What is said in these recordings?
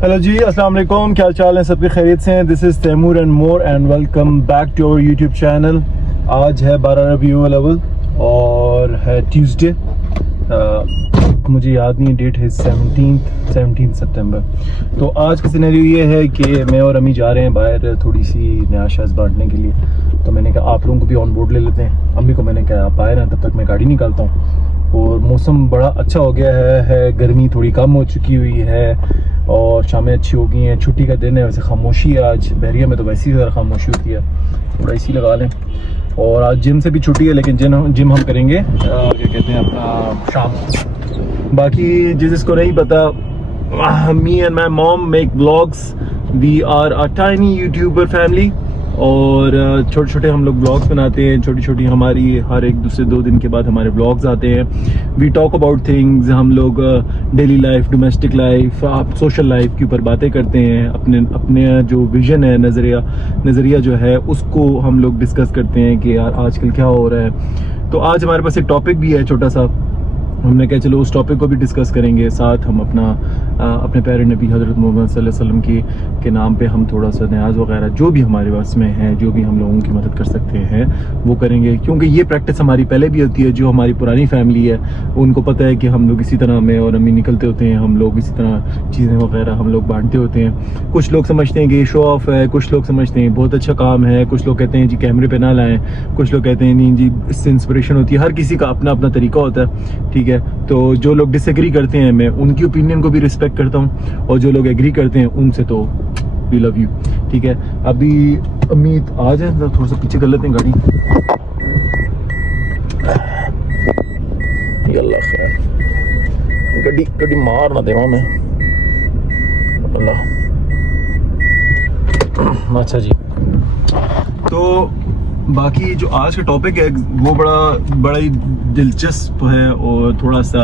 Hello जी, अस्सलाम वालेकुम, क्या चाल है सबके? खैरियत से हैं? दिस इज़ तैमूर एंड मोर and welcome back to our YouTube channel. आज है 12 रबीउल अव्वल और है ट्यूसडे। मुझे याद नहीं, डेट है 17 सितंबर। तो आज का सिनेरियो ये है कि मैं और अम्मी जा रहे हैं बाहर थोड़ी सी न्याशाज बांटने के लिए। तो मैंने कहा आप लोगों को भी ऑन बोर्ड ले लेते हैं। अम्मी को मैंने कहा आप आए ना, तब तक मैं गाड़ी निकालता हूँ। और मौसम बड़ा अच्छा हो गया है, गर्मी थोड़ी कम हो चुकी हुई है और शामें अच्छी हो गई हैं। छुट्टी का दिन है, वैसे खामोशी है आज। बहरिया में तो वैसे ही ज़रा खामोशी होती है, थोड़ा इसी लगा लें। और आज जिम से भी छुट्टी है, लेकिन जिम हम करेंगे क्या कहते हैं अपना शाम। बाकी जिसको नहीं पता, me and my mom make vlogs. We are a tiny YouTuber family और छोटे छोटे हम लोग ब्लॉग्स बनाते हैं। छोटी छोटी हमारी हर एक दूसरे 2 दिन के बाद हमारे ब्लॉग्स आते हैं। We talk about things. हम लोग daily life, domestic life, social life के ऊपर बातें करते हैं। अपने जो विजन है, नज़रिया जो है, उसको हम लोग डिस्कस करते हैं कि यार आजकल क्या हो रहा है। तो आज हमारे पास एक टॉपिक भी है छोटा सा। हमने कहा चलो उस टॉपिक को भी डिस्कस करेंगे। साथ हम अपने प्यारे नबी हज़रत मोहम्मद सल्लल्लाहु अलैहि वसल्लम के नाम पे हम थोड़ा सा न्याज वगैरह जो भी हमारे पास में है, जो भी हम लोगों की मदद कर सकते हैं वो करेंगे। क्योंकि ये प्रैक्टिस हमारी पहले भी होती है। जो हमारी पुरानी फैमिली है उनको पता है कि हम लोग इसी तरह में और अम्मी निकलते होते हैं। हम लोग इसी तरह चीज़ें वगैरह हम लोग बांटते होते हैं। कुछ लोग समझते हैं कि ये शो ऑफ है, कुछ लोग समझते हैं बहुत अच्छा काम है, कुछ लोग कहते हैं जी कैमरे पे ना लाएं, कुछ लोग कहते हैं नहीं जी इससे इंस्पिरेशन होती है। हर किसी का अपना अपना तरीका होता है, ठीक है। तो जो लोग डिसएग्री करते हैं, मैं उनकी ओपिनियन को भी रिस्पेक्ट करता हूँ, और जो लोग एग्री करते हैं उनसे तो वी लव यू, ठीक है। अभी अम्मी आ जाए, थोड़ा सा पीछे कर लेते हैं गाड़ी। अल्लाह खैर, गड्डी मार ना देवा मैं, अल्लाह। अच्छा जी, तो बाकी जो आज का टॉपिक है वो बड़ा ही दिलचस्प है और थोड़ा सा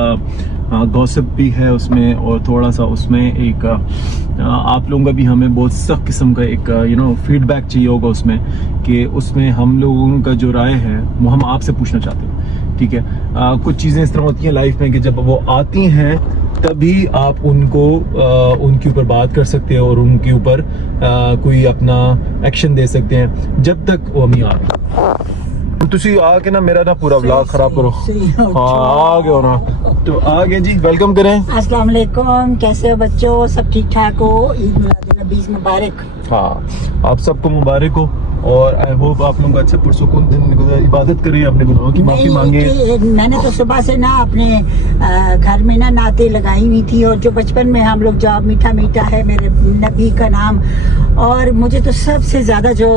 गॉसिप भी है उसमें, और थोड़ा सा उसमें एक आप लोगों का भी हमें बहुत सख्त किस्म का एक फीडबैक चाहिए होगा उसमें, कि उसमें हम लोगों का जो राय है वो हम आपसे पूछना चाहते हैं, ठीक है। कुछ चीज़ें इस तरह होती हैं लाइफ में कि जब वो आती हैं तभी आप उनके ऊपर बात कर सकते हैं और उनके ऊपर कोई अपना एक्शन दे सकते हैं। जब तक वो अम्मी आ तुसी आके ना मेरा ना पूरा व्लॉग खराब करो। हाँ आ गए हो ना, तो आ गए जी, वेलकम करें। अस्सलाम वालेकुम, कैसे हो बच्चों? सब ठीक ठाक हो? ईद मिलाद नबी मुबारक। हाँ, आप सबको मुबारक हो और आई होप आप लोग अच्छा पुरसुकून दिन गुज़ार, इबादत करें, अपने गुनाहों की माफ़ी मांगे। मैंने तो सुबह से ना अपने घर में ना नाते लगाई हुई थी, और जो बचपन में हम लोग जब मीठा मीठा है मेरे नबी का नाम, और मुझे तो सबसे ज़्यादा जो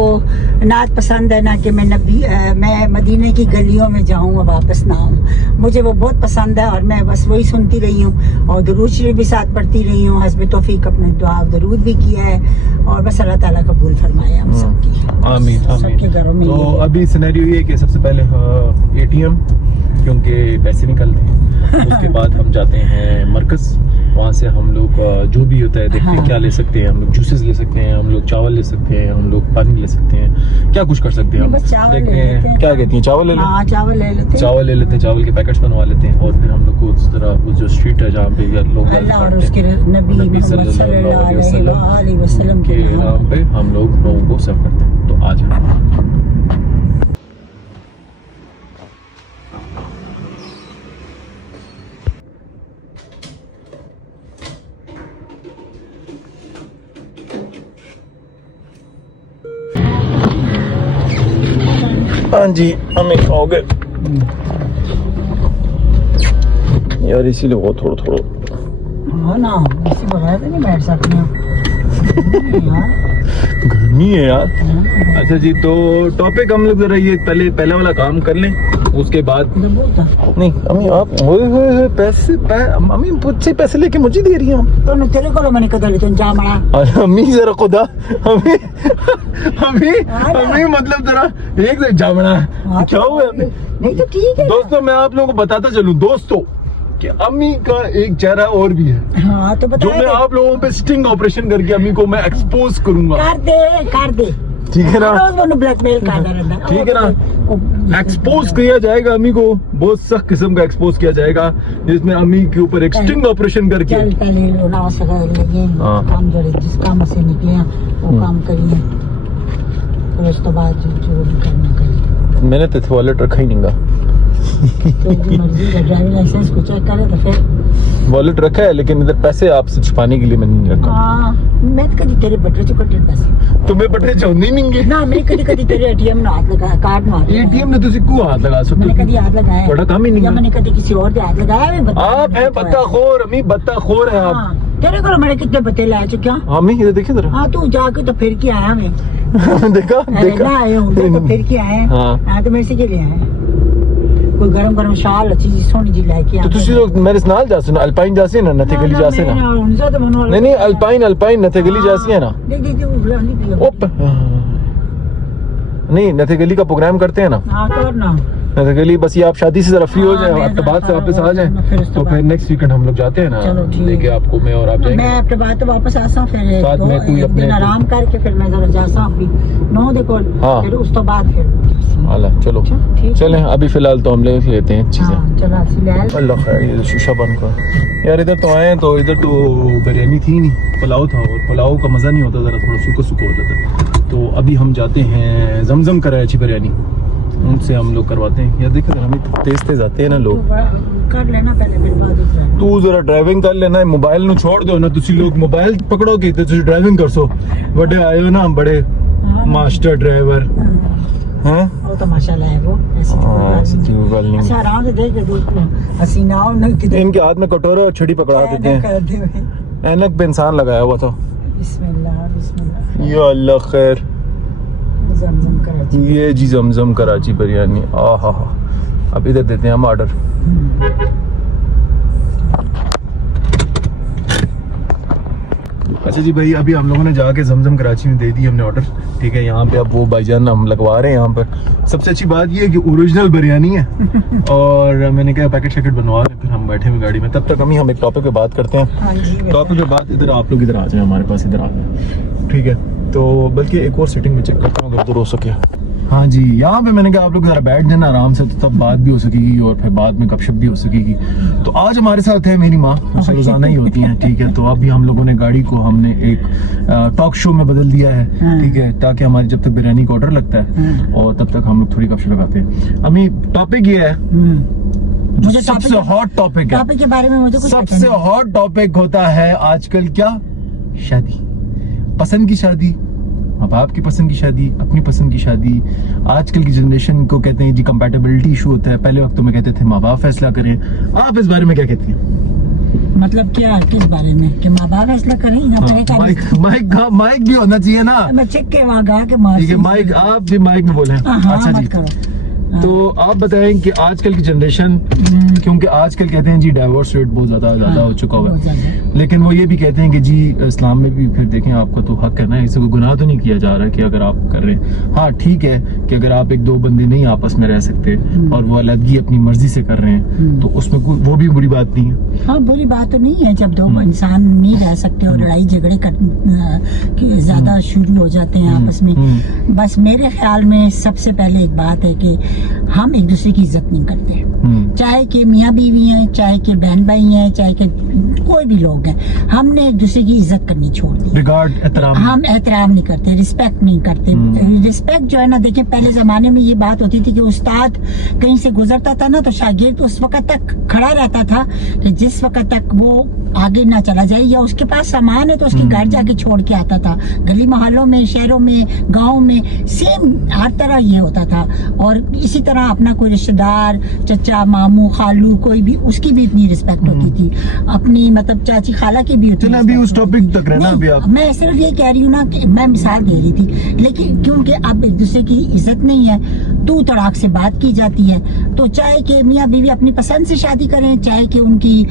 नात पसंद है ना कि मैं मदीने की गलियों में जाऊँ और वापस ना आऊँ, मुझे वो बहुत पसंद है। और मैं बस वही सुनती रही हूँ और दुरूद शरीफ भी साथ पढ़ती रही हूँ। हस्ब तौफीक अपने दुआ दरूद भी किया है, और बस अल्लाह ताला कबूल फरमाए हम सबकी, आमीन सबके घरों में। तो अभी सिनेरियो ये है कि सबसे पहले ATM, क्योंकि पैसे निकलते हैं। उसके बाद हम जाते हैं मरकज़, वहाँ से हम लोग जो भी होता है देखते हैं क्या ले सकते हैं। हम लोग जूसेस ले सकते हैं, हम लोग चावल ले सकते हैं, हम लोग पानी ले सकते हैं, क्या कुछ कर सकते हैं हम। देखते हैं क्या कहती हैं, चावल ले लें। हाँ, चावल ले लेते हैं, चावल के पैकेट्स बनवा लेते हैं, और फिर हम लोग को उस तरह वो जो स्ट्रीट है जहाँ पे लोग अल्लाह और उसके नबी सल्लल्लाहु अलैहि वसल्लम के नाम पे हम लोग लोगों को सर्व करते हैं। तो आ जाए। हाँ जी, हमें खाओगे यार, इसीलिए वो थोड़ा हाँ ना, इसी बगैर नहीं बैठ सकते गर्मी है यार। अच्छा जी, तो टॉपिक हम लोग जरा ये पहला वाला काम कर लें, उसके बाद नहीं अम्मी आप पैसे अम्मी मुझसे पैसे लेके मुझे दे रही हैं। तो तेरे को मैंने कदर तुम जा मड़ा अम्मी जरा खुदा अम्मी मतलब जरा एक से जामना क्या हुआ? नहीं तो ठीक है दोस्तों, मैं आप लोगों को बताता चलूं दोस्तों कि अम्मी का एक चेहरा और भी है। हाँ, तो जो मैं आप लोगों पे स्टिंग ऑपरेशन करके अम्मी को मैं एक्सपोज करूंगा। कर दे ठीक है ना, रोज वो ब्लैकमेल करता रहता है। ठीक है ना। एक्सपोज किया जाएगा अम्मी को, बहुत सख्त किस्म का एक्सपोज किया जाएगा, जिसमें अम्मी के ऊपर एक स्टिंग ऑपरेशन करके चल पहले ना सका लगे हाँ। काम जड़े जिस काम से निकले हैं वो काम करिए, फिर उस तो बाद जो भी करना करिए। मैंने तो वॉलेट रखा ही नहीं गा, तो जो मर्जी है, ड्राइविंग लाइसेंस को चेक करे तो फिर वॉलेट रखा है, लेकिन इधर पैसे आपसे छुपाने के लिए मैंने नहीं रखा। हाँ मैं तो कभी तेरे बटरे चो कटे पैसे तुम्हें बटरे चाहते नहीं ना, मैं कभी कभी तेरे एटीएम में हाथ लगा, कार्ड में हाथ लगाया। एटीएम ने तुसी को हाथ लगा सकते मैंने कभी हाथ लगाया बड़ा काम ही नहीं या है। मैंने कभी किसी और के हाथ लगाया है? आप हैं बत्ताखोर अम्मी, बत्ताखोर है आप। हाँ, तेरे को मैंने कितने बत्ते लाए थे क्या? हाँ अम्मी इधर देखिए जरा। हाँ तू जाके तो फिर के आया मैं देखा देखा ना आए हूँ तो फिर के आए। हाँ। हाँ तो मेरे से के लिए आए कोई गरम गरम शाल अच्छी जी सोनी जी लेके तो आए। तुसी लोग मेरे नाल जासे ना, अल्पाइन जासे ना, नथे गली जासे ना। नहीं नहीं अल्पाइन अल्पाइन नथे गली जासी है ना। देख देख देख ओप नहीं, नथे गली का प्रोग्राम करते हैं ना, हाँ कर ना नथे गली। बस ये आप शादी से जरा फ्री हो हाँ, जाए, मैं आपके बाद से जरा- वापस आ जाए, फिर उसके तो फिर बाद। नेक्स्ट वीकेंड हम लोग जाते हैं ना, चलो ठीक। लेके आपको मैं और आप मैं जाएंगे। अपने बात तो वापस आसा फिर एक साथ दो में कोई एक अपने- दिन आराम करके फिर मैं जरा जासा अपनी नौ देखो हाँ। फिर उस तो बाद फिर हाला चलो ठीक है। चलें, अभी फिलहाल तो हम ले लेते हैं चीजें। हाँ चलो अस्सी ले आए। अल्लाह खैर, ये शीशा बंद कर यार। इधर तो आए तो इधर तो बिरयानी थी नहीं, पुलाव था, और पुलाव का मज़ा नहीं होता, ज़रा थोड़ा सूखा सूखा हो जाता है। तो अभी हम जाते हैं जमजम कराची बिरयानी, उनसे हम लोग करवाते हैं। यार देखो हम तेज तेज आते हैं ना लोग। कर लेना पहले फिर बाद में तू जरा ड्राइविंग कर लेना, मोबाइल नु छोड़ दो ना, तुसी लोग मोबाइल पकड़ोगे तो तुसी ड्राइविंग कर सो। बड़े आए हो ना बड़े मास्टर ड्राइवर हैं। वो तो माशाल्लाह है वो ऐसी तो कोई हाँ, बात सच्ची नहीं। बात नहीं। अच्छा आराम से देख देख हसीना हो ना किधर इनके हाथ में कटोरा और छड़ी पकड़ा देते हैं, कर दे भाई। ऐनक पे इंसान लगाया हुआ था। बिस्मिल्लाह बिस्मिल्लाह। या अल्लाह खैर, जमजम कराची। ये जी जमजम कराची बिरयानी। आहा हा, अब इधर देते हैं हम ऑर्डर। अच्छा जी भाई, अभी हम लोगों ने जाके जमजम कराची में दे दी हमने ऑर्डर, ठीक है। यहाँ पे अब वो भाईजान हम लगवा रहे हैं यहाँ पर। सबसे अच्छी बात ये है कि ओरिजिनल बिरयानी है और मैंने कहा पैकेट शैकेट बनवा रहे, फिर हम बैठे हुए गाड़ी में। तब तक हम एक टॉपिक पे बात करते हैं। हाँ जी टॉपिक पे बात, इधर आप लोग इधर आ जाए, हमारे पास इधर आ जाए, ठीक है। तो बल्कि एक और सेटिंग में चेक करता हूँ अगर उधर हो सके। हाँ जी, यहाँ पे मैंने कहा आप लोग जरा बैठ जाना आराम से, तो तब बात भी हो सकेगी और फिर बाद में गपशप भी हो सकेगी। तो आज हमारे साथ है मेरी माँ, उनसे रोजाना ही होती हैं, ठीक है। तो अभी हम लोगों ने गाड़ी को हमने एक टॉक शो में बदल दिया है, ठीक है, ताकि हमारी जब तक बिरयानी का ऑर्डर लगता है और तब तक हम लोग थोड़ी गपशप लगाते हैं। अभी टॉपिक ये है जो मुझे सबसे हॉट टॉपिक है, टॉपिक के बारे में मुझे कुछ पता सबसे नहीं। हॉट टॉपिक होता है आजकल क्या, शादी, पसंद की शादी, माँ बाप की पसंद की शादी, अपनी पसंद की शादी। आजकल की जनरेशन को कहते हैं जी कंपैटिबिलिटी इशू होता है, पहले वक्तों में कहते थे माँ बाप फैसला करें। आप इस बारे में क्या कहती हैं? मतलब क्या, किस बारे में कि माँ बाप फैसला करें या पहले माइक माइक माइक भी होना चाहिए ना, मैं चिक के वहाँ गा के मार ठीक है। माइक आप भी माइक में बोले। अच्छा जी, तो आप बताएं कि आजकल की जनरेशन, क्योंकि आजकल कहते हैं जी डाइवोर्स रेट बहुत ज्यादा हो चुका हुआ है, लेकिन वो ये भी कहते हैं कि जी इस्लाम में भी फिर देखें आपका तो हक है ना, इसे कोई गुनाह तो नहीं किया जा रहा कि अगर आप कर रहे हैं। हाँ ठीक है कि अगर आप एक दो बंदे नहीं आपस में रह सकते और वो अलग ही अपनी मर्जी से कर रहे हैं, तो उसमें कोई वो भी बुरी बात नहीं है। हाँ बुरी बात तो नहीं है जब दो इंसान नहीं रह सकते और लड़ाई झगड़े ज्यादा शुरू हो जाते हैं आपस में। बस मेरे ख्याल में सबसे पहले एक बात है कि हम एक दूसरे की इज्जत नहीं करते, चाहे कि मियाँ बीवी हैं, चाहे कि बहन भाई हैं, चाहे कि कोई भी लोग हैं, हमने एक दूसरे की इज्जत करनी छोड़ दी। रिगार्ड, एहतराम, हम एहतराम नहीं करते, रिस्पेक्ट नहीं करते। रिस्पेक्ट जो है ना, देखिए पहले जमाने में ये बात होती थी कि उस्ताद कहीं से गुजरता था ना तो शागिर्द उस वक्त तक खड़ा रहता था कि जिस वक्त तक वो आगे ना चला जाए, या उसके पास सामान है तो उसके घर जाके छोड़ के आता था। गली मोहल्लों में, शहरों में, गाँव में सेम हर तरह ये होता था। और इसी तरह अपना कोई रिश्तेदार, चचा, मामू, खालू, कोई भी, उसकी भी इतनी रिस्पेक्ट होती थी। अपनी मतलब चाची खाला की भी होती चलो अभी उस टॉपिक तक रहना अभी आप। मैं सिर्फ ये कह रही हूँ ना कि मैं मिसाल दे रही थी, लेकिन क्योंकि अब एक दूसरे की इज्जत नहीं है, तू तड़ाक से बात की जाती है, तो चाहे कि मियाँ बीवी अपनी पसंद से शादी करें, चाहे कि उनकी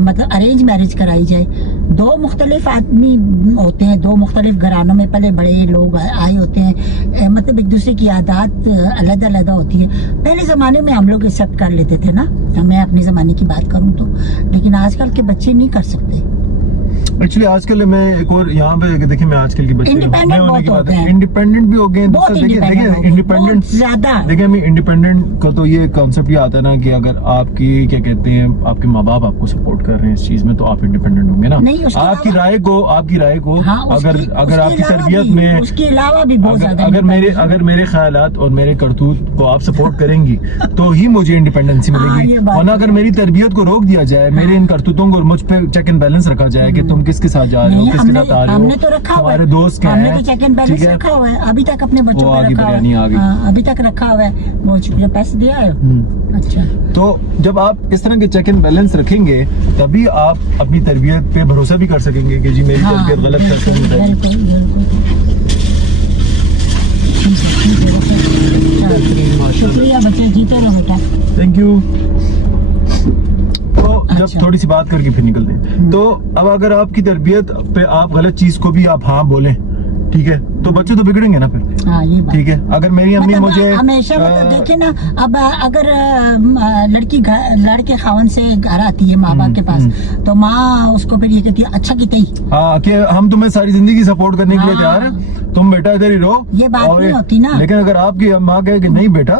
मतलब अरेंज मैरिज कराई जाए, दो मुख्तलिफ आदमी होते हैं, दो मुख्तलिफ घरानों में पहले बड़े लोग आए होते हैं, मतलब एक दूसरे की आदत अलग अलग होती है। पहले जमाने में हम लोग एक्सेप्ट कर लेते थे ना, मैं अपने जमाने की बात करूं तो, लेकिन आजकल के बच्चे नहीं कर सकते। एक्चुअली आजकल मैं एक और यहाँ पे देखिए, मैं आजकल की बच्चे Independent होने बहुत की बात हो गए है, हैं। इंडिपेंडेंट भी हो गए हैं। बहुत दूसरा देखिए independent हो देखिए गए, इंडिपेंडेंट बहुत ज्यादा। देखिए, हमें इंडिपेंडेंट का तो ये कॉन्सेप्ट ये आता है ना कि अगर आपकी क्या कहते हैं, आपके माँ बाप आपको सपोर्ट कर रहे हैं इस चीज में, तो आप इंडिपेंडेंट होंगे ना। नहीं, उसके आपकी राय को हाँ, अगर उसके अगर आपकी अलावा तरबियत भी- में उसके अलावा भी बहुत ज्यादा अगर मेरे ख्यालात और मेरे करतूत को आप सपोर्ट करेंगी तो ही मुझे इंडिपेंडेंसी हाँ, मिलेगी। ये बात वरना है। अगर मेरी तरबियत को रोक दिया जाए, मेरे इन करतूतों को और मुझ पे चेक एंड बैलेंस रखा जाए कि तुम किसके साथ जा रहे हो, नहीं, किसके साथ आ रहे हमने हो, तो रखा हुआ हमारे है, दोस्त क्या हमने है, तो चेक एंड ठीक बैलेंस है। रखा हुआ है, अभी तक अपने बच्चों वो पे आगे रखा हुआ बिरयानी आ गई। है। हाँ, अभी तक रखा हुआ है। बहुत शुक्रिया, पैसे दिया है। अच्छा, तो जब आप इस तरह के चेक एंड बैलेंस रखेंगे तभी आप अपनी तरबियत पे भरोसा भी कर सकेंगे कि जी मेरी हाँ, तरबियत गलत कर सकती है। बिल्कुल शुक्रिया बच्चे, जीते रहो बेटा। Thank you. तो जब अच्छा। थोड़ी सी बात करके फिर निकलते हैं, तो अब अगर आपकी तरबियत पे आप गलत चीज को भी आप हाँ बोलें, ठीक है, तो बच्चे तो बिगड़ेंगे ना फिर। हाँ, ये बात। ठीक है, अगर मेरी अम्मी मतलब मुझे हमेशा मतलब देखे ना, अब अगर लड़के खावन से घर आती है माँ बाप के पास, तो माँ उसको फिर ये कहती है अच्छा की तई। हाँ कि हम तुम्हें सारी जिंदगी सपोर्ट करने के लिए हाँ। तैयार हैं, तुम बेटा इधर ही रहो। ये बात और नहीं होती ना। लेकिन अगर आपकी माँ कहे कि नहीं बेटा,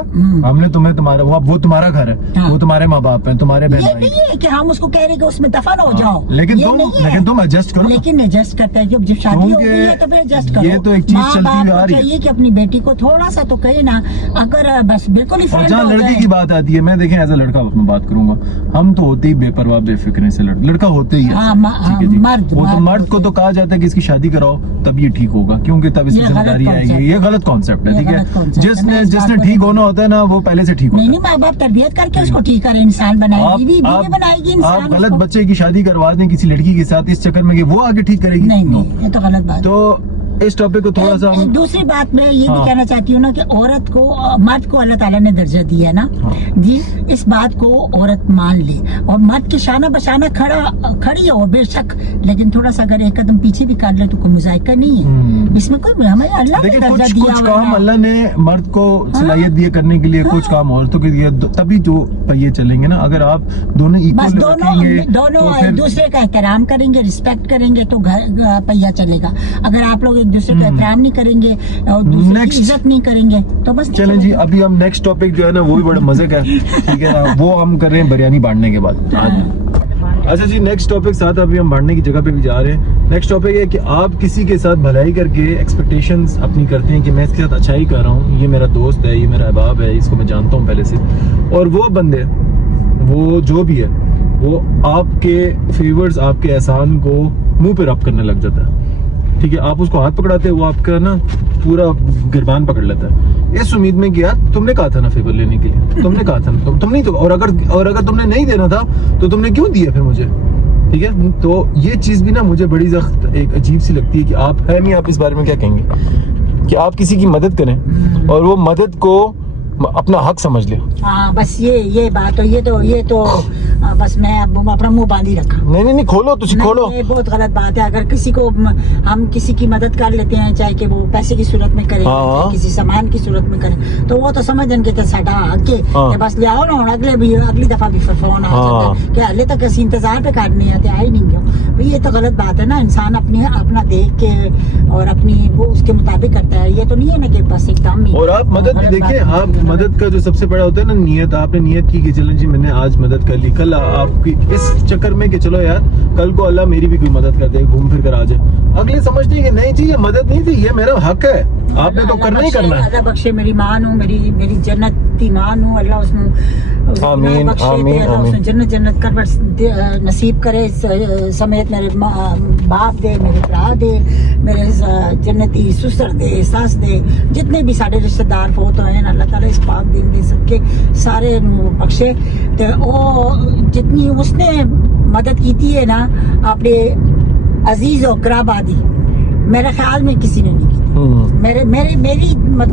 हमने तुम्हें तुम्हारा वो तुम्हारा घर है, हाँ। वो तुम्हारे माँ बाप है, तुम्हारे बहन ये भाई। नहीं है कि हम उसको कह रहे कि उसमें दफन हो जाओ, लेकिन ये तुम नहीं है। तुम एडजस्ट करो। लेकिन एडजस्ट करता है, जब शादी हो गई है तो फिर एडजस्ट करो। ये तो एक चीज माँ चलती बाप हुई को आ रही है। चाहिए कि अपनी बेटी को थोड़ा सा तो कहे ना, अगर बस बिल्कुल ही और फ्रेंड जहाँ हो लड़की जाए। की बात आती है, मैं देखें एज अ लड़का मैं बात करूंगा, हम तो होते ही बेपरवाह बेफिक्र से लड़का होते ही है। हाँ, ठीक है जी। मर्द- वो तो मर्द मर्द को तो कहा जाता है कि इसकी शादी कराओ तब ये ठीक होगा, क्योंकि तब इसकी ये गलत जिम्मेदारी concept आएगी। ये गलत कॉन्सेप्ट है, ये ठीक गलत है। concept है। मैं इस बात जिसने को ठीक नहीं- होना होता है ना, वो पहले से ठीक होता नहीं है। नहीं, माँ बाप तरबियत करके उसको ठीक करे, इंसान बनाएगी, बीवी बनाएगी आप इंसान गलत उसको। बच्चे की शादी करवा दें किसी लड़की के साथ इस चक्कर में कि वो आगे ठीक करेगी। नहीं No। नहीं, ये तो गलत बात है। तो इस टॉपिक को थोड़ा सा एक दूसरी बात मैं ये भी हाँ। कहना चाहती हूँ ना कि औरत को, मर्द को अल्लाह ताला ने दर्जा दिया है ना हाँ। जी, इस बात को औरत मान ले, और मर्द के शाना बशाना खड़ी हो बेशक, लेकिन थोड़ा सा अगर एक कदम पीछे भी कर ले तो कोई मुजाहिका नहीं है इसमें। कोई हमें अल्लाह ने देखिए दर्जा कुछ दिया कुछ हुआ काम है। अल्लाह ने मर्द को सलाहियत दिए करने के लिए, कुछ काम औरतों के दिए, तभी जो पहिए चलेंगे ना। अगर आप दोनों बस इक्वल दोनों एक दूसरे का एहतराम करेंगे, रिस्पेक्ट करेंगे तो घर पहिया चलेगा। अगर आप लोग एक दूसरे का एहतराम नहीं करेंगे और दूसरे की Next। इज्जत नहीं करेंगे तो बस चलें जी, अभी हम नेक्स्ट टॉपिक जो है ना वो भी बड़ा मजे का है, ठीक है ना, वो हम कर रहे हैं बिरयानी बांटने के बाद आज। अच्छा जी, नेक्स्ट टॉपिक साथ अभी हम बांटने की जगह पे भी जा रहे हैं। नेक्स्ट टॉपिक है कि आप किसी के साथ भलाई करके एक्सपेक्टेशंस अपनी करते हैं कि मैं इसके साथ अच्छाई कर रहा हूँ, ये मेरा दोस्त है, ये मेरा अहबाब है, इसको मैं जानता हूँ पहले से, और वो बंदे, वो जो भी है, वो आपके फेवर्स, आपके एहसान को मुंह पे रब करने लग जाता है। ठीक है, आप उसको हाथ पकड़ाते हैं, वो आपका ना पूरा गिरबान पकड़ लेता है, इस उम्मीद में कि यार तुमने कहा था ना फेवर लेने के लिए, तुमने कहा था ना, तुम नहीं तो, और अगर तुमने नहीं देना था तो तुमने क्यों दिया फिर मुझे। ठीक है, तो ये चीज भी ना मुझे बड़ी सख्त एक अजीब सी लगती है कि आप है नहीं, आप इस बारे में क्या कहेंगे कि आप किसी की मदद करें और वो मदद को अपना हक समझ ले। हाँ, बस ये बात हो, ये तो बस मैं अब अपना मुंह बांधी रखा। नहीं खोलो, तुझे खोलो। ये बहुत गलत बात है। अगर किसी को हम किसी की मदद कर लेते हैं, चाहे कि वो पैसे की सूरत में करें, हाँ। किसी सामान की सूरत में करें, तो वो तो समझन के साडा हक है हाँ। कि बस ले आओ ना, अगली दफा भी फिर फोन आ हाँ। जाता है कि हाले तक ऐसी इंतजार पे काटने आते आई नहीं क्यों भाई। ये तो गलत बात है ना, इंसान अपना देख के और अपनी वो उसके मुताबिक करता है। ये तो नहीं है ना कि बस एकदम ही। और आप मदद भी गलत देखिए, बात है। आप मदद का जो सबसे बड़ा होता है ना नियत, आपने नियत की कि चलो जी मैंने आज मदद कर ली, कल आपकी इस चक्कर में कि चलो यार कल को अल्लाह मेरी भी कोई मदद कर दे, घूम फिर कर आ जाए, अगले समझते हैं कि नहीं जी ये मदद नहीं थी, ये मेरा हक है, आपने तो करना ही करना है। अल्लाह बख्शे मेरी मां हूँ, मेरी जन्नती मां हूँ, अल्लाह उसमें आमीन, बख्शे दे, आमीन, अल्लाह आमीन। उसमें जन्नत कर नसीब करे, समेत मेरे बाप दे, मेरे भरा दे, मेरे जन्नती सुसर दे, सास दे, जितने भी सारे रिश्तेदार फोत होए हैं, अल्लाह ताला इस पाक दिन दे सबके सारे बख्शे। ते ओ जितनी उसने मदद की है ना अपने अजीज और कराबादी, मेरे ख्याल में किसी ने नहीं की।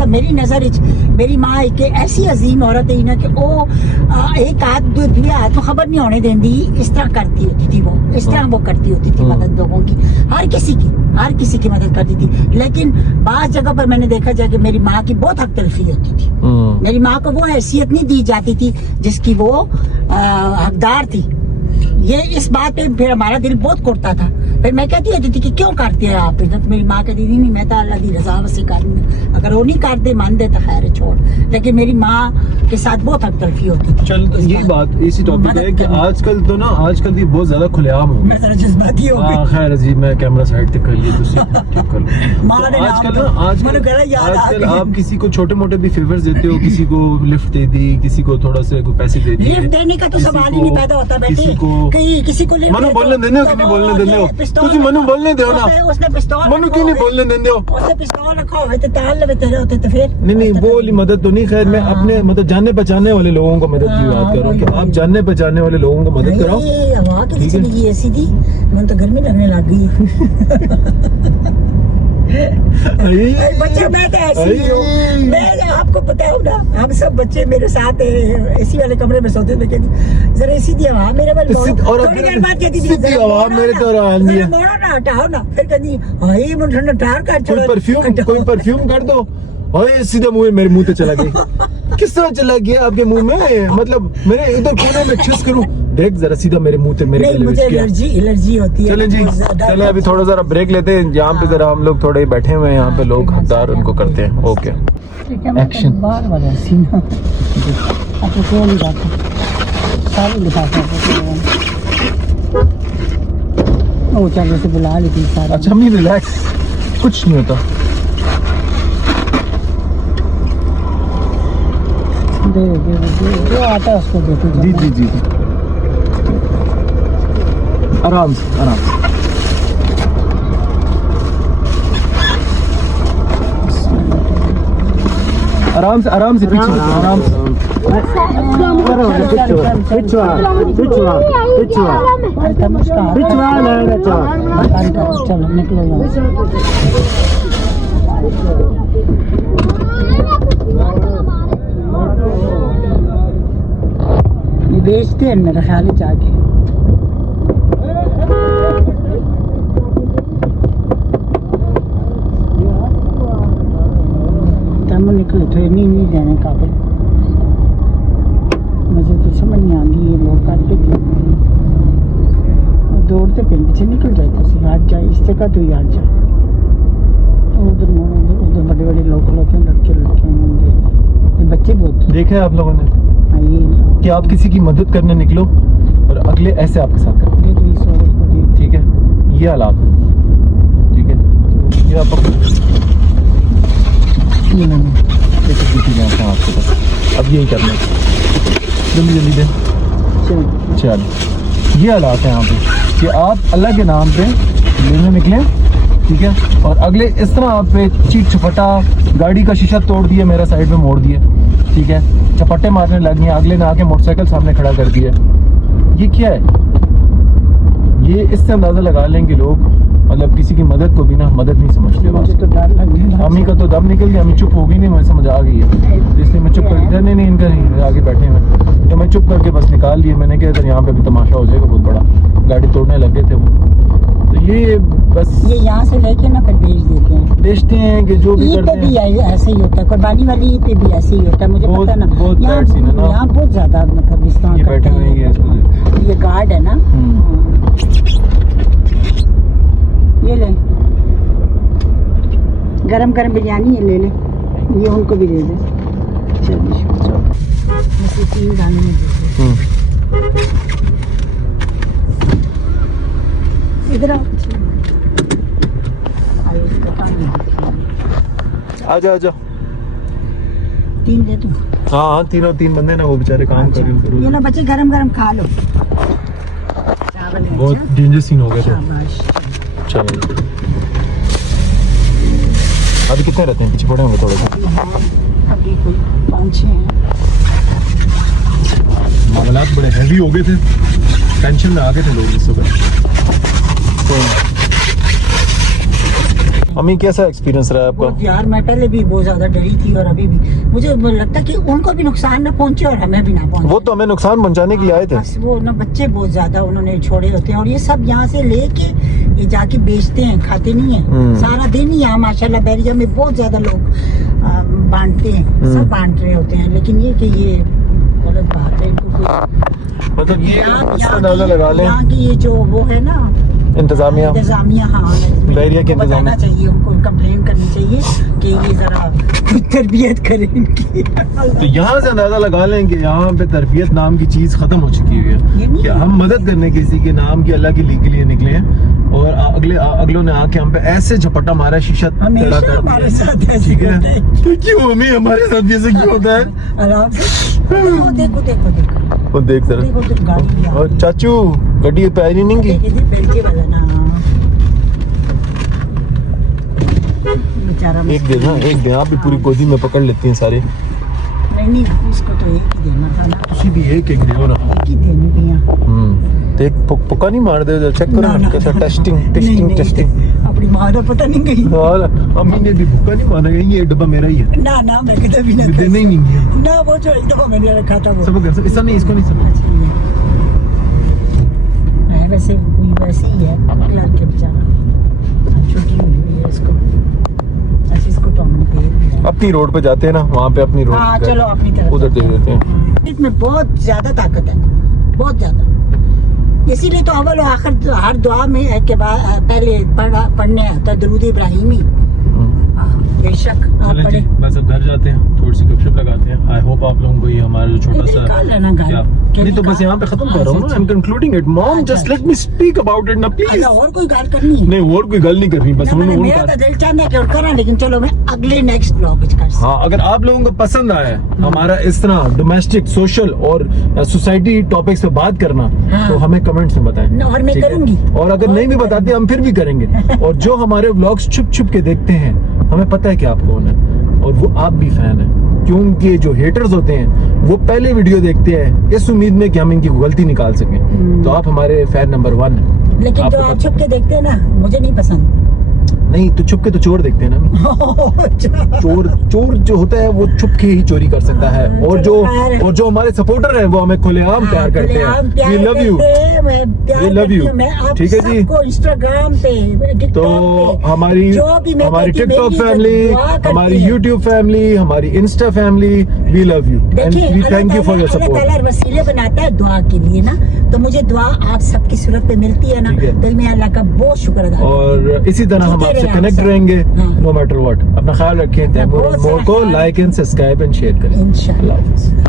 मेरी नजर मेरी माँ एक ऐसी अजीम औरत है ना कि वो एक हाथ दूसरे हाथ को खबर नहीं होने देती, इस तरह करती होती थी वो, इस तरह वो करती होती थी मदद लोगों की, हर किसी की मदद करती थी। लेकिन बाज़ जगह पर मैंने देखा जाए कि मेरी माँ की बहुत हक तलफी होती थी। मेरी माँ को वो हैसियत नहीं दी जाती थी जिसकी वो हकदार थी। ये इस बात पे फिर हमारा दिल बहुत कुटता था। फिर मैं कहती रहती थी कि क्यों करते हैं आप इधर। तो मेरी माँ कहती थी नहीं मैं तो अल्लाह की रजा वैसे करनी, अगर वो नहीं करते मान दे तो खैर है छोड़। लेकिन मेरी माँ के साथ बहुत हकतलफी होती थी। चल ये बात इसी टॉपिक है कि आजकल तो ना आजकल भी बहुत ज्यादा खुलेआम हो मैं जरा जज्बाती हो गई। खैर जी मैं कैमरा साइड तक कर लिए ठीक कर लो। आजकल ना आजकल आप किसी को छोटे मोटे भी फेवर्स देते हो, किसी को लिफ्ट दे दी, किसी को थोड़ा सा पैसे दे दिए। लिफ्ट देने का तो सवाल ही नहीं पैदा होता बेटे। किसी को मनु बोलने देने हो कि नहीं बोलने देने हो? तुझे मनु बोलने दो ना। उसने पिस्तौल मनु क्यों नहीं बोलने देने हो? उसने पिस्तौल रखा हुआ तो ताल लगे तेरे होते तो फिर नहीं वो वाली मदद तो नहीं। खैर मैं अपने मतलब जानने पहचानने वाले लोगों को मदद की बात कर रहा हूँ कि आप जानने पहचानने वाले लोगों को मदद कराओ। हवा कैसी चली गई ऐसी थी, मन तो गर्मी लगने लग गई। बच्चे मैं तो ऐसी ही हूँ। मैं आपको पता हो ना, हम सब बच्चे मेरे साथ एसी वाले कमरे में सोते थे। जरा एसी दी हवा मेरे बाल थोड़ी देर बाद कहती थी हवा मेरे तो आंधी है, मोड़ो ना हटाओ ना। फिर कहती हाय मुझे ठंडा टार काट छोड़ो, कोई परफ्यूम कर दो। हाय सीधा मुंह मेरे मुंह पे चला गया। किस तरह चला गया आपके मुंह में? मतलब मेरे इधर कोने में छिस करूं, देख जरा सीधा मेरे मुंह पे मेरे गले में। मुझे एलर्जी होती है। चलें जी चलें अभी थोड़ा सा ब्रेक लेते हैं। यहाँ पे जरा हम लोग थोड़े बैठे हुए हैं, यहाँ पे लोग हकदार उनको करते हैं। Okay action. बाहर वाला सीना अब तो नहीं जाता सारी लिफाफा ओ चल से बुला ली थी सारा। अच्छा मैं रिलैक्स, कुछ नहीं होता। दे जो आता है उसको देखो। जी आराम से आराम से पीछे आराम से। चलो निकलो यहाँ ये बेचते हैं मेरा ख्याल है जाके। निकले थे नहीं देने काबिल। मुझे तो समझ नहीं आती ये लोग करते दौड़ते पे पीछे निकल जाए तो हाथ जाए इस जगह तो याद जाए। उधर बड़े बड़े लोग होते हैं, लड़के होंगे, ये बच्चे बहुत देखे आप लोगों ने कि आप किसी की मदद करने निकलो और अगले ऐसे आपके साथ करते हैं। ठीक है ये हालात, ठीक है ये आप आपके पास अब यही करना है। जल्दी दे चल। ये हालात है यहाँ पे कि आप अल्लाह के नाम पे लेने निकले, ठीक है, और अगले इस तरह आप पे चीख चपटा, गाड़ी का शीशा तोड़ दिया, मेरा साइड पे मोड़ दिए, ठीक है, चपटे मारने लग गए, अगले ने आके मोटरसाइकिल सामने खड़ा कर दिया। ये क्या है? ये इससे अंदाजा लगा लेंगे लोग मतलब किसी की मदद को भी ना मदद नहीं समझते। अम्मी का तो दम निकल गया, अम्मी चुप होगी नहीं, मुझे समझ आ गई है, इसलिए मैं चुप कर नहीं इनका नहीं आगे बैठे हुए तो मैं चुप करके बस निकाल लिए। मैंने कहा यहाँ पे भी तमाशा हो जाएगा बहुत बड़ा, गाड़ी तोड़ने लग गए थे वो। तो ये बस ये यहाँ से लेके ना फिर बेचते हैं कि जो भी करते हैं ऐसे ही होता है। कुर्बानी वाली ईद पे भी ऐसे ही होता है, मुझे पता ना। यहाँ बहुत ज्यादा मतलब इस तरह बैठे हुए हैं। ये गार्ड है ना, ये ले गरम गरम बिरयानी है, ले ले ये उनको भी दे दे। चल 3 दाने में इधर आजा 3 दे दूं? हाँ 3 बंदे ना वो बेचारे काम कर रहे हैं। ये ना बच्चे गरम गरम खा लो। बहुत डेंजर सीन हो गया था। चलो अभी कितने रहते हैं? पीछे पड़े होंगे थोड़े से। अभी कोई 5-6 हैं। मामलात बड़े हैवी हो गए थे, टेंशन में आ गए थे लोग इस सुबह। अम्मी कैसा एक्सपीरियंस रहा आपका? यार मैं पहले भी बहुत ज्यादा डरी थी और अभी भी मुझे लगता है कि उनको भी नुकसान न पहुंचे और हमें भी ना पहुंचे। वो तो हमें नुकसान पहुंचाने के लिए आए थे। बस वो ना बच्चे बहुत ज्यादा उन्होंने छोड़े होते हैं और ये सब यहाँ से लेके ये जाके बेचते हैं, खाते नहीं है। सारा दिन ही यहाँ माशाल्लाह बैरिया में बहुत ज्यादा लोग बांटते हैं, सब बांट रहे होते हैं। लेकिन ये कि ये गलत बात है, मतलब ये यहाँ इसका अंदाजा लगा लें यहाँ की ये जो वो है ना इंतजामिया इंतजामिया, हाँ बहरिया की बताना इंतजामिया। चाहिए उनको, कंप्लेन करनी चाहिए कि ये जरा तरबियत करें इनकी। तो यहाँ से अंदाजा लगा लें कि यहाँ पे तरबियत नाम की चीज खत्म हो चुकी हुई ये है नहीं कि है। हम मदद करने किसी के नाम की अल्लाह की ली के लिए निकले हैं और अगलों ने आके हम पे ऐसे झपट्टा मारा, शीशा हमेशा तड़ा हमारे साथ ऐसे ठीक होता है है। तो क्यों हमें हमारे साथ ऐसे क्यों होता है? आराम से वो देखो देखो देखो वो देख जरा। देखो तो गाड़ी आ और चाचू गड्डी पैर नहीं की देखिए बेल्टे वाला ना बेचारा एक दे ना, एक दे, आप भी पूरी गोदी में पकड़ लेती हैं सारे। नहीं उसको तो एक ही देना था ना, तुसी भी एक एक दियो ना। एक ही देनी भैया। देख पुक्का नहीं मार दे, चेक करो ना कैसा टेस्टिंग। अपनी माँ का पता नहीं गई और अम्मी ने भी भुक्का नहीं माना, ये डब्बा मेरा ही है, ना मैं किधर भी ना देना ही नहीं है। ना, वो जो एक दफा मैंने रखा था वो सब घर से ऐसा नहीं, इसको नहीं सब। है वैसे कोई वैसे ही है क्लर्क के बेचारा, छुट्टी हुई है इसको, ऐसे इसको तो हमने दे दिया। अपनी रोड पे जाते हैं ना, वहाँ पे अपनी रोड हाँ पे चलो अपनी तरफ उधर दे देते हैं। इसमें बहुत ज्यादा ताकत है, बहुत ज्यादा। इसीलिए तो अव्वल और आखिर हर दुआ में है के बाद पहले पढ़ने आता है दरूद इब्राहिमी। बेशक आप चलें पढ़े। जी, बस अब घर जाते हैं, थोड़ी सी गपशप लगाते हैं। आई होप आप लोगों को ये हमारा जो छोटा सा निकाल लेना घर। क्या नहीं तो बस यहाँ पे खत्म कर रहा हूँ ना, I am concluding it. Mom just let me speak about it ना प्लीज। अच्छा और कोई गाल करनी है? नहीं और कोई गल नहीं करनी, बस ना, उन्होंने मेरा तो दिल चाहता है कि और करा, लेकिन चलो मैं अगले नेक्स्ट ब्लॉग में कर। हाँ, अगर आप लोगों को पसंद आया हमारा इस तरह डोमेस्टिक सोशल और सोसाइटी टॉपिक्स पे बात करना, हाँ। तो हमें कमेंट्स में बताएं और मैं ठीक है? करूंगी। और अगर नहीं भी बताते हम फिर भी करेंगे। और जो हमारे व्लॉग्स छुप छुप के देखते हैं, हमें पता है कि आप कौन है और वो आप भी फैन है, क्योंकि जो हेटर्स होते हैं वो पहले वीडियो देखते हैं इस उम्मीद में कि हम इनकी गलती निकाल सकें। तो आप हमारे फैन नंबर 1 है। लेकिन आपको जो आप पता- छुप के देखते हैं ना, मुझे नहीं पसंद। नहीं तो छुप के तो चोर देखते हैं ना। चोर जो होता है वो छुप के ही चोरी कर सकता है, और जो हमारे सपोर्टर हैं वो हमें खुलेआम प्यार करते हैं। We love you, We love you. ठीक है जी। इंस्टाग्राम पे, TikTok तो पे, हमारी जो भी मैं कहती टिकटॉक मेरी फैमिली, दुआ करती हमारी है। यूट्यूब फैमिली, हमारी Insta family, we love you and देखिए we thank you for your अल्लाह सपोर्ट। ताला वसीले बनाता है दुआ के लिए ना, तो मुझे दुआ आप सबकी सूरत पे मिलती है ना, ठीक है। तो मैं अल्लाह का बहुत शुक्र अदा करती हूँ। और इसी तरह हम जीते आपसे रहे कनेक्ट आप सब। रहेंगे हाँ। No matter what. अपना ख्याल रखें, तैमूर बहुत मोर सारा को ख्याल like and subscribe and share करें। इंशाल्लाह। अल्लाह हाफ़िज़।